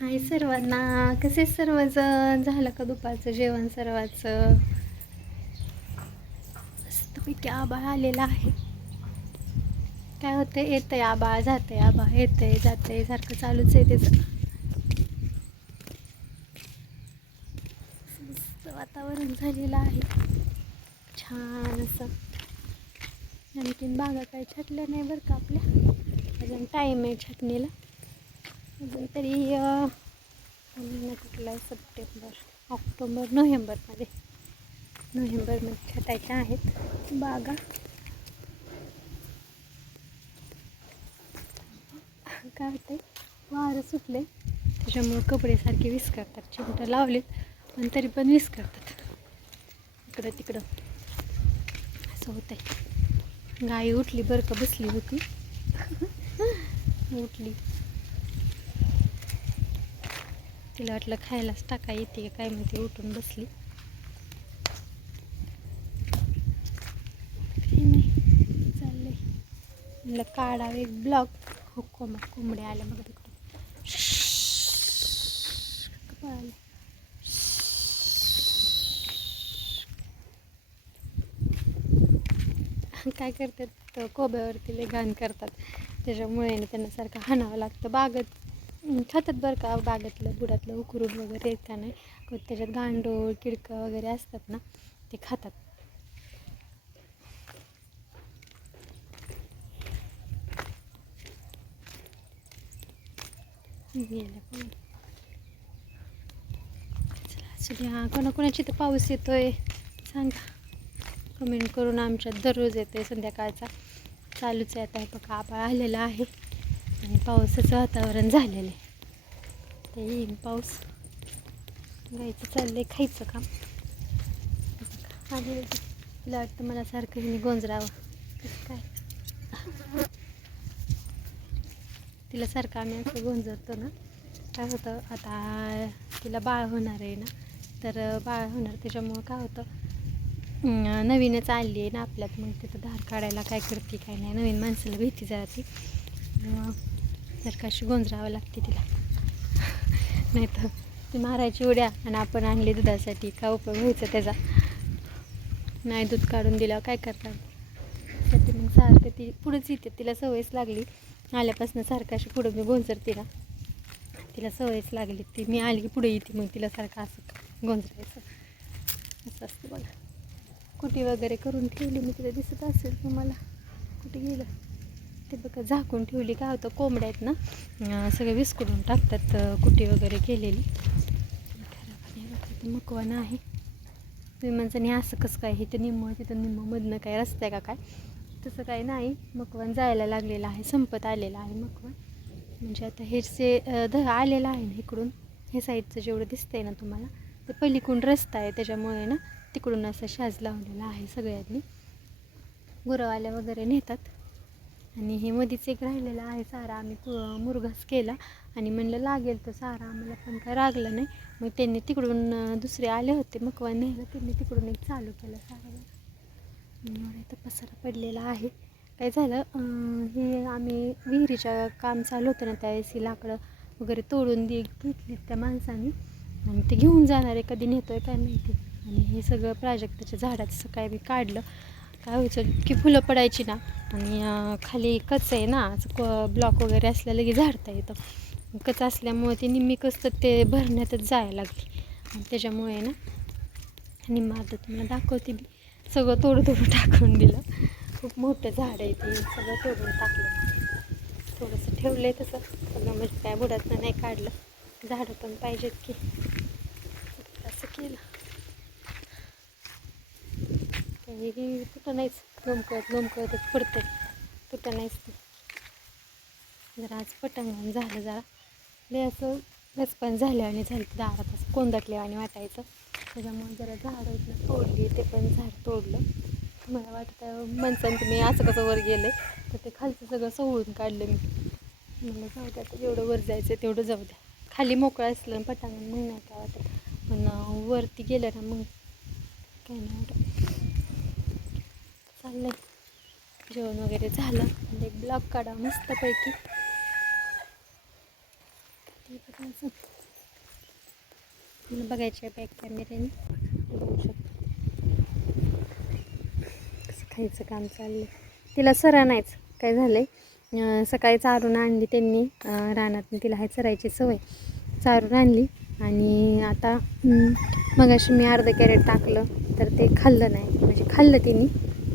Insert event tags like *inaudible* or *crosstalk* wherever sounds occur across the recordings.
हाय सर्वांना. कसे सर्वजण? झालं का दुपारचं जेवण सर्वांचं? मस्तपैकी आबाळ आलेला आहे. काय होतं येतंय आबाळ जातंय आबाळ येतंय जातंय. सारखं चालूच आहे त्याचं. मस्त वातावरण झालेलं आहे. छान असं. आणखीन बागा काय छाटल्या नाही बरं का आपल्या? अजून टाईम आहे छाटणीला. अजून तरी महिना कुठला आहे सप्टेंबर ऑक्टोबर नोव्हेंबरमध्ये नोव्हेंबरमध्ये छटायच्या आहेत बागा. काय होतंय? वारं सुटले त्याच्यामुळं कपडे सारखे विस्करतात चिमटं लावलेत पण तरी पण विस्करतात इकडं तिकडं. असं होतंय. गाई उठली बरं का? बसली होती. *laughs* उठली. तिला वाटलं खायलाच टाका येते का काय माहिती उठून बसली. नाही चाललंय. म्हणलं काढावं एक ब्लॉग हो कोंब कोंबड्या आल्या बघा तिकडं पळाल्या काय करतात? तर कोब्यावरती लय घाण करतात. त्याच्यामुळे त्यांना सारखं हाणावं लागतं बागत. खातात बरं का बागेतलं बुडातलं उकरून वगैरे येत का नाही त्याच्यात गांडूळ किडकं वगैरे असतात ना ते खातात. गेलं चला कोणाकोणाची तर पाऊस येतोय. सांगा. कमेंट करून आमच्यात दररोज येतोय संध्याकाळचा. चालूच आहे आता बघा आभाळ आलेला आहे. आणि पावसाचं वातावरण झालेलं आहे. ते येईन पाऊस. गायचं चाललंय खायचं काम. आले तुला तिला वाटतं मला सारखं हिने गोंजरावं. कसं काय? तिला सारखं आम्ही असं गोंजरतो ना. काय होतं आता तिला बाळ होणार आहे ना. तर बाळ होणार त्याच्यामुळं काय होतं नवीनच आली आहे ना आपल्यात. मग तिथं धार काढायला काय करते काय नाही. नवीन माणसाला भीती जाते. जर कशी गोंजरावं लागते तिला. नाही तर ती मारायची उड्या आणि आपण आणली दुधासाठी का उपयोग व्हायचा त्याचा? नाही दूध काढून दिल्यावर काय करतात तर ती मग सारखं ती पुढंच येते. तिला सवयच लागली. आल्यापासून सारखं अशी पुढं मी गोंजर तिला. तिला सवयच लागली. ती मी आली की पुढे येते मग तिला सारखं असं गोंजरायचं. असं असतं बघा. कुटी वगैरे करून ठेवली मी तिला दिसत असेल तुम्हाला. कुठे गेलं? ते बघा झाकून ठेवली. काय होतं कोंबड्या आहेत ना सगळे विस्कटून टाकतात कुटी वगैरे केलेली. खराब आहे. तुम्ही म्हणता नाही असं कसं काय? हे तर निम्म तिथं निम्ममधनं काय रस्ता आहे का काय? तसं काही नाही. मकवान जायला लागलेलं आहे संपत आलेलं आहे मकवान म्हणजे आता हे जे ध आलेलं आहे ना इकडून हे साईडचं जेवढं दिसतंय ना तुम्हाला ते पलीकडून रस्ता आहे त्याच्यामुळे ना तिकडून असं शाज लावलेला आहे सगळ्यांनी. गुरवाल्या वगैरे नेतात. आणि हे मधीच एक राहिलेलं आहे सारा. आम्ही मुरघास केला. आणि म्हणलं लागेल तर सारा. आम्हाला पण काय लागलं नाही. मग त्यांनी तिकडून दुसरे आले होते. मकवा न्यायला त्यांनी तिकडून एक चालू केलं सारा. एवढा इथं पसारा पडलेला आहे. काय झालं? हे आम्ही विहिरीच्या काम चालू होतं ना त्यावेळेस ही लाकडं वगैरे तोडून दे घेतली त्या माणसाने. आणि ते घेऊन जाणार आहे. कधी नेतोय काय माहिती. आणि हे सगळं प्राजक्ताच्या झाडाचं सकाळी मी काढलं. काय व्हायचं की फुलं पडायची ना आणि खाली कच आहे ना असं क ब्लॉक वगैरे असल्या लगे झाडता येतं. कच असल्यामुळे ती निम्मी कसतं ते भरण्यातच जायला लागली. आणि त्याच्यामुळे ना निम्मा आता तुम्हाला दाखवते मी. सगळं तोडून तोडून टाकून दिलं. खूप मोठं झाड आहे ते सगळं तोडून टाकलं. थोडंसं ठेवलं आहे तसं. सगळं म्हणजे काय बुडातनं नाही काढलं. झाडं पण पाहिजेत की. असं केलं. हे कुठं नाहीच. लोमकळत लोमकळतच पडतं कुठं नाहीच ते. जरा आज पटांगण झालं जरा. लय असं रसपण झालं आणि झालं दारात असं कोंदटले आणि वाटायचं. त्याच्यामुळे जरा झाडं इथलं तोडली ते पण झाड तोडलं. मला वाटतं माणसांचं मी असं कसं वर गेलं तर ते खालचं सगळं सवळून काढलं मी. मला जाऊ द्या जेवढं वर जायचं तेवढं जाऊ द्या. खाली मोकळं असलं आणि पटांगण मग नाही काय वाटत. पण वरती गेलं ना मग काय नाही वाटत. चाललंय. जेवण वगैरे झालं. आणि एक ब्लॉग काढा मस्तपैकी. मला बघायचे बॅक कॅमेऱ्याने. बघू शकतो. कसं खायचं काम चाललंय. तिला सरा नाहीच. काय झालंय? सकाळी चारून आणली त्यांनी. रानात तिला हाय चरायची सवय. चारून आणली. आणि आता मग अशी मी अर्ध कॅरेट टाकलं. तर ते खाल्लं नाही. म्हणजे खाल्लं तिने.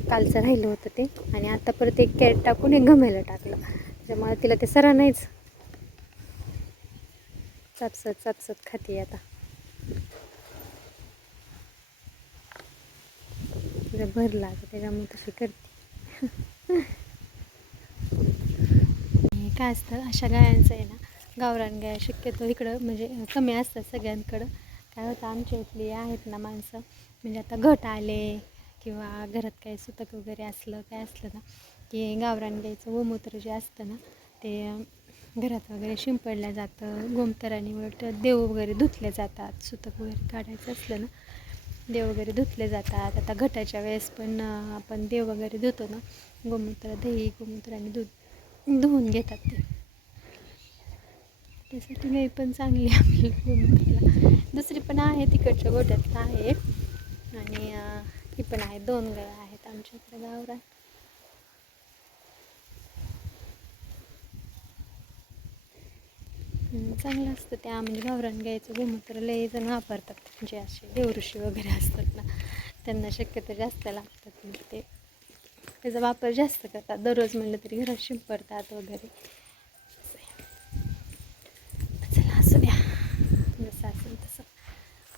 कालचं राहिलं होतं ते. आणि आता परत एक कॅरेट टाकून एक गमेला टाकलं. त्याच्यामुळे तिला ते सरा नाहीच. चापसत चापसत खाते आता. तिला भरला आता त्याच्यामुळे तशी करते. आणि काय असतं अशा गायांचं आहे ना गावरान गाय शक्यतो इकडं म्हणजे कमी असतात सगळ्यांकडं. काय होतं आमच्या इथली आहेत ना माणसं. म्हणजे आता घट आले किंवा घरात काही सुतक वगैरे असलं काय असलं ना की गावरान गाईचं गोमूत्र जे असतं ना ते घरात वगैरे शिंपडलं जातं गोमतराने उलट देव वगैरे धुतले जातात सुतक वगैरे काढायचं असलं ना देव वगैरे धुतले जातात. आता घटाच्या वेळेस पण आपण देव वगैरे धुतो ना गोमूत्र दही गोमूत्राने दूध धुवून घेतात ते. त्यासाठी गाई पण चांगली आहे आपल्याला गोमूत्राला. दुसरी पण आहे तिकडच्या गोट्यात आहे. आणि ही पण आहे दोन गाय आहेत आमच्या इकडे गावरान चांगलं असतं त्या म्हणजे गावरान घ्यायचं गोमूत्र लय जण वापरतात. म्हणजे असे देवऋषी वगैरे असतात ना त्यांना शक्यतो जास्त लागतात मग ते. त्याचा वापर जास्त करतात. दररोज म्हणलं तरी घरात शिंपडतात वगैरे. असं चला असू द्या. जसं असेल तसं.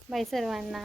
बाई सर्वांना